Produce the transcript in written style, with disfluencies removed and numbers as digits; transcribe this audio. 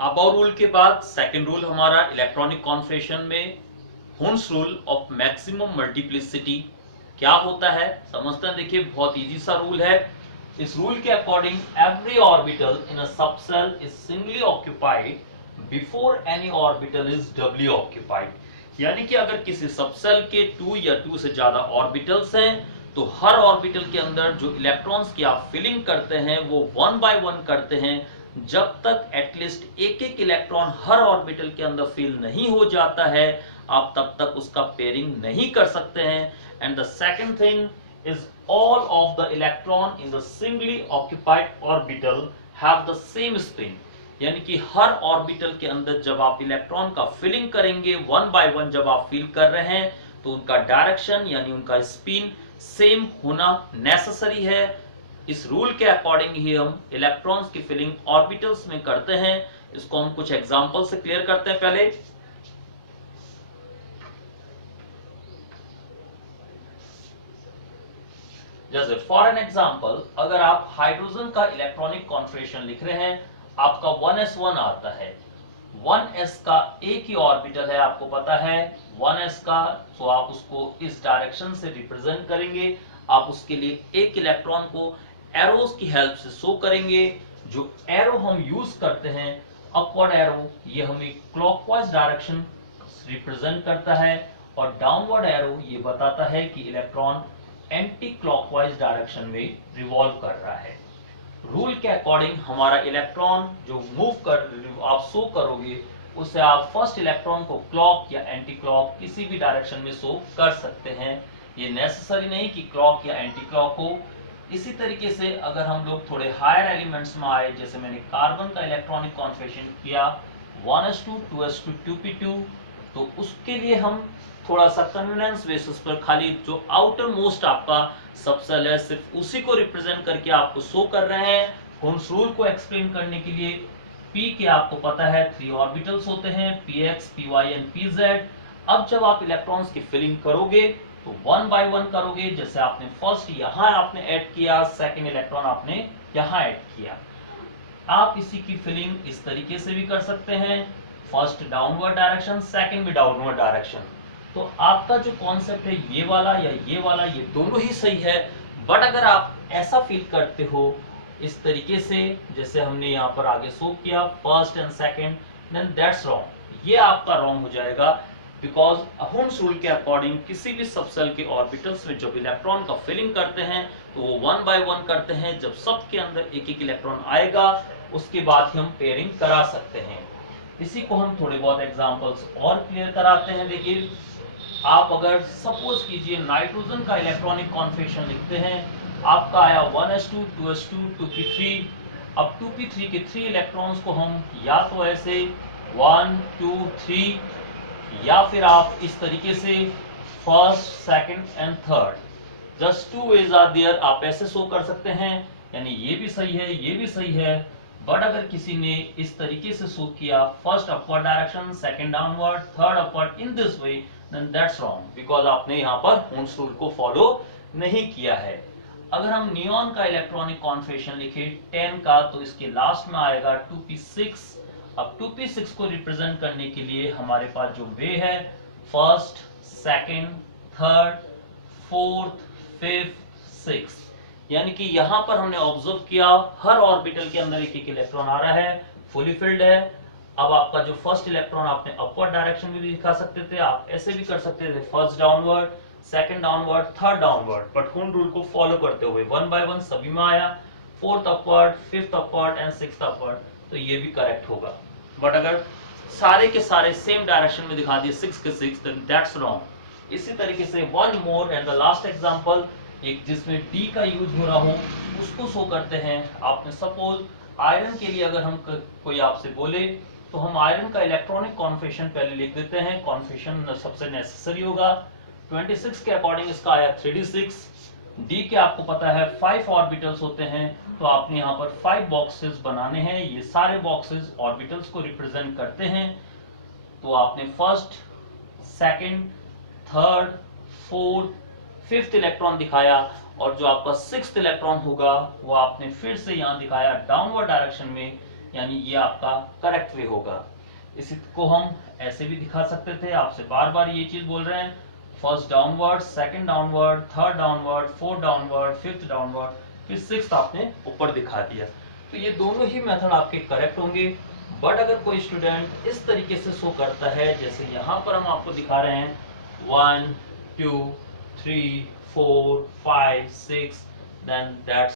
About rule के बाद second rule हमारा इलेक्ट्रॉनिक कॉन्फिगरेशन में Hund's rule of maximum multiplicity क्या होता है समझते हैं। देखिए बहुत इजी सा रूल है। इस रूल के according every orbital in a subshell is singly occupied before any orbital is doubly occupied. यानी कि अगर किसी सबसेल के 2 या 2 से ज्यादा ऑर्बिटल्स हैं तो हर ऑर्बिटल के अंदर जो इलेक्ट्रॉन्स की आप फिलिंग करते हैं वो 1 बाय 1 करते हैं। जब तक एटलीस्ट एक एक इलेक्ट्रॉन हर ऑर्बिटल के अंदर फिल नहीं हो जाता है आप तब तक उसका पेयरिंग नहीं कर सकते हैं। And the second thing is all of the electron in the singly occupied orbital have the same spin. यानी कि हर ऑर्बिटल के अंदर जब आप इलेक्ट्रॉन का फिलिंग करेंगे 1 बाय 1 जब आप फिल कर रहे हैं तो उनका डायरेक्शन यानी उनका स्पिन सेम होना नेसेसरी है। इस रूल के अकॉर्डिंग ही हम इलेक्ट्रॉन्स की फिलिंग ऑर्बिटल्स में करते हैं। इसको हम कुछ एग्जांपल से क्लियर करते हैं। पहले जैसे फॉर एन एग्जांपल अगर आप हाइड्रोजन का इलेक्ट्रॉनिक कॉन्फिगरेशन लिख रहे हैं आपका 1s1 आता है। 1s का एक ही ऑर्बिटल है आपको पता है 1s का, तो आप उसको इस डायरेक्शन से रिप्रेजेंट करेंगे। आप उसके लिए एक इलेक्ट्रॉन को एरोस की हेल्प से शो करेंगे। जो एरो हम यूज करते हैं अपवर्ड एरो ये हमें क्लॉकवाइज डायरेक्शन रिप्रेजेंट करता है और डाउनवर्ड एरो ये बताता है कि इलेक्ट्रॉन एंटी क्लॉकवाइज डायरेक्शन में रिवॉल्व कर रहा है। रूल के अकॉर्डिंग हमारा इलेक्ट्रॉन जो मूव कर आप शो करोगे उसे आप फर्स्ट इलेक्ट्रॉन को क्लॉक या एंटी क्लॉक किसी भी डायरेक्शन में शो कर सकते हैं। ये नेसेसरी नहीं कि क्लॉक या एंटी क्लॉक हो। इसी तरीके से अगर हम लोग थोड़े हायर एलिमेंट्स में आए जैसे मैंने कार्बन का इलेक्ट्रॉनिक कॉन्फिगरेशन किया 1s2 2s2 2p2 तो उसके लिए हम थोड़ा सा कन्वीनियंस बेसिस पर खाली जो आउटर मोस्ट आपका सबसेल है सिर्फ उसी को रिप्रेजेंट करके आपको शो कर रहे हैं। हुन्स रूल को एक्सप्लेन करने के लिए p के आपको पता है 3 ऑर्बिटल्स होते हैं px py एंड pz। अब जब आप इलेक्ट्रॉन्स की फिलिंग करोगे तो 1 बाय 1 करोगे। जैसे आपने फर्स्ट यहाँ आपने ऐड किया सेकंड इलेक्ट्रॉन आपने यहाँ ऐड किया। आप इसी की फिलिंग इस तरीके से भी कर सकते हैं फर्स्ट डाउनवर्ड डायरेक्शन सेकंड भी डाउनवर्ड डायरेक्शन। तो आपका जो कॉन्सेप्ट है ये वाला या ये वाला ये दोनों ही सही है। बट अगर आप ऐसा फील करते हो इस तरीके से जैसे हमने यहाँ पर आगे शो किया first and second then that's wrong. ये आपका रॉन्ग हो जाएगा बिकॉज हुन्स रूल के अकॉर्डिंग किसी भी सबसेल के ऑर्बिटल्स में जब इलेक्ट्रॉन का फिलिंग करते हैं तो वो 1 बाय 1 करते हैं। जब सबके अंदर एक एक इलेक्ट्रॉन आएगा उसके बाद ही हम पेयरिंग करा सकते हैं। इसी को हम थोड़े बहुत एग्जांपल्स और क्लियर कराते हैं। देखिए आप अगर सपोज कीजिए नाइट्रोजन का इलेक्ट्रॉनिक कॉन्फिगरेशन लिखते हैं आपका आया 1s2 2s2 2p3। अब 2p3 के 3 इलेक्ट्रॉन्स को हम या तो ऐसे 1 2 3 या फिर आप इस तरीके से first second and third just 2 ways are there आप ऐसे शो कर सकते हैं। यानी ये भी सही है ये भी सही है। बट अगर किसी ने इस तरीके से शो किया first upward direction second downward third upward in this way then that's wrong because आपने यहाँ पर हुन्स रूल को फॉलो नहीं किया है। अगर हम नियॉन का इलेक्ट्रॉनिक कॉन्फिगरेशन लिखे 10 का तो इसके लास्ट में आएगा 2p6। अब 2p6 को रिप्रेजेंट करने के लिए हमारे पास जो वे है first second third fourth fifth sixth यानी कि यहां पर हमने ऑब्जर्व किया हर ऑर्बिटल के अंदर एक एक इलेक्ट्रॉन आ रहा है फुली फिल्ड है। अब आपका जो फर्स्ट इलेक्ट्रॉन आपने अपवर्ड डायरेक्शन में भी दिखा सकते थे आप ऐसे भी कर सकते थे first downward second downward third downward but हुन रूल को फॉलो करते हुए 1 बाय 1 सभी में आया fourth upward fifth upward and sixth upward तो ये भी करेक्ट होगा। बट अगर सारे के सारे सेम डायरेक्शन में दिखा दिए 6 के 6 देन दैट्स रॉन्ग। इसी तरीके से one more and the last example एक जिसमें डी का यूज हो रहा हो उसको शो करते हैं। आपने सपोज आयरन के लिए अगर हम कोई आपसे बोले तो हम आयरन का इलेक्ट्रॉनिक कॉन्फिगरेशन पहले लिख देते हैं। कॉन्फिगरेशन सबसे नेसेसरी होगा 26 के अकॉर्डिंग इसका आया 3d6। डी के आपको पता है 5 ऑर्बिटल्स होते हैं तो आपने यहाँ पर 5 बॉक्सेस बनाने हैं। ये सारे बॉक्सेस ऑर्बिटल्स को रिप्रेजेंट करते हैं। तो आपने first second third fourth fifth electron दिखाया और जो आपका सिक्स्थ इलेक्ट्रॉन होगा वो आपने फिर से यहाँ दिखाया डाउनवर्ड डायरेक्शन में यानी ये आपका करेक्ट वे होगा। इसी को हम ऐसे भी दिखा सकते थे, आपसे बार बार ये चीज बोल रहे हैं, first downward, second downward, third downward, fourth downward, fifth downward, फिर सिक्स्थ आपने ऊपर दिखा दिया। तो ये दोनों ही मेथड आपके करेक्ट होंगे। बट अगर कोई स्टूडेंट इस तरीके से शो करता है, जैसे यहाँ पर हम आपको दिखा रहे हैं 1 2 3 4 5 6, देन दैट्स